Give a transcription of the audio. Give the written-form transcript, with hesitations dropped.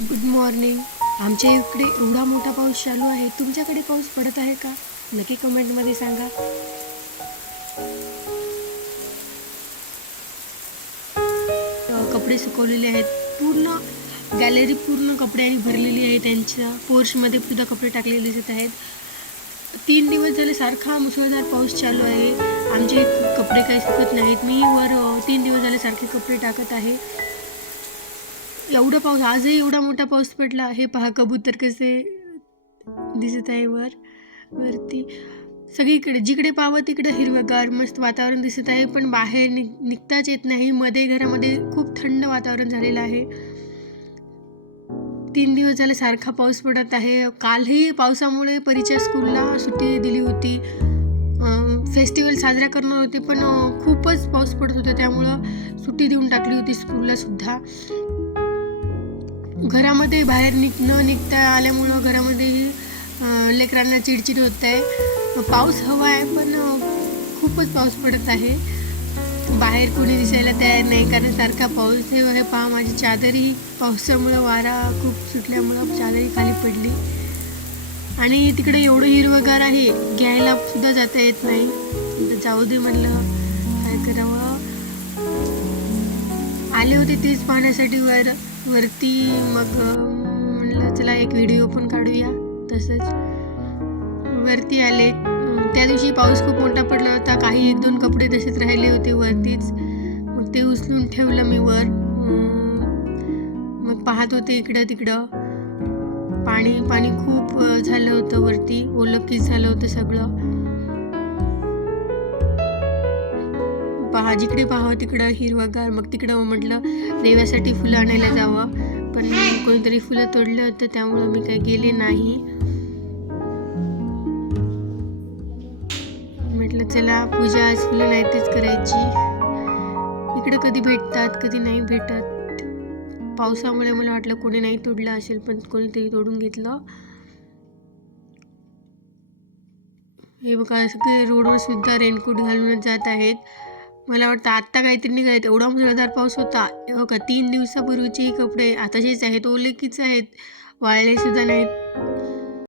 Good morning. आमच्या इकडे एवढा मोठा पाऊस चालू आहे. तुमच्याकडे पाऊस पडत आहे का? नक्की कमेंटमध्ये सांगा. कपडे सुकवलेले आहेत. पूर्ण गॅलरी पूर्ण कपड्यांनी भरलेली आहे. त्यांच्या पोर्चमध्ये सुद्धा कपडे टाकलेले दिसत आहेत. 3 दिवस झाले सारखा मुसळधार पाऊस चालू आहे. आमचे कपडे काही सुकत नाहीत. मी वर 3 दिवस झाले सारखे कपडे टाकत आहे. एवढा पाऊस, आजही एवढा मोठा पाऊस पडला. हे पहा कबूतर कसे दिसत आहे वरती. सगळीकडे जिकडे पाहावं तिकडे हिरवगार मस्त वातावरण दिसत आहे. पण बाहेर निघताच येत नाही. मध्ये घरामध्ये खूप थंड वातावरण झालेलं आहे. 3 दिवस झाले सारखा पाऊस पडत आहे. कालही पावसामुळे परीच्या स्कूलला सुट्टी दिली होती. फेस्टिवल साजरा करणार होते, पण खूपच पाऊस पडत होता, त्यामुळं सुट्टी देऊन टाकली होती स्कूलला सुद्धा. घरामध्ये बाहेर न निघता आल्यामुळं घरामध्येही लेकरांना चिडचिड होत आहे. पाऊस हवा आहे, पण खूपच पाऊस पडत आहे. बाहेर कोणी दिसायला तयार नाही, कारण सारखा पाऊस हे पहा. माझी चादरही पावसामुळं, वारा खूप सुटल्यामुळं चादरही खाली पडली. आणि तिकडे एवढं हिरवगार आहे, घ्यायला सुद्धा जाता येत नाही. जाऊ दे म्हणलं, काय करावं. आले होते तेच पाहण्यासाठी वरती. मग म्हणलं चला एक व्हिडिओ पण काढूया. तसंच वरती आले. त्या दिवशी पाऊस खूप मोठा पडला होता. काही 1-2 कपडे तसेच राहिले होते वरतीच. मग ते उचलून ठेवलं मी वर. मग पाहत होते इकडं तिकडं. पाणी खूप झालं होतं वरती. ओलंकीच झालं होतं सगळं. जिकडे पाहावं तिकडं हिरवगार. मग तिकडं म्हटलं देवासाठी फुलं आणायला जावं, पण कोणीतरी फुलं तोडलं होतं, त्यामुळं मी काही गेले नाही. म्हटलं चला पूजा आज फुलं नाही तेच करायची. इकडं कधी भेटतात कधी नाही भेटत. पावसामुळे मला वाटलं कोणी नाही तोडलं असेल, पण कोणीतरी तोडून घेतलं. हे बघा, सगळे रोडवर सुद्धा रेनकोट घालूनच जात आहेत. मला वाटतं आत्ता काहीतरी निघालेत. एवढा मुसळधार पाऊस होता. हो का, 3 दिवसापूर्वीचे कपडे आताचेच आहेत, ओलेकीच आहेत, वाळले सुद्धा नाहीत.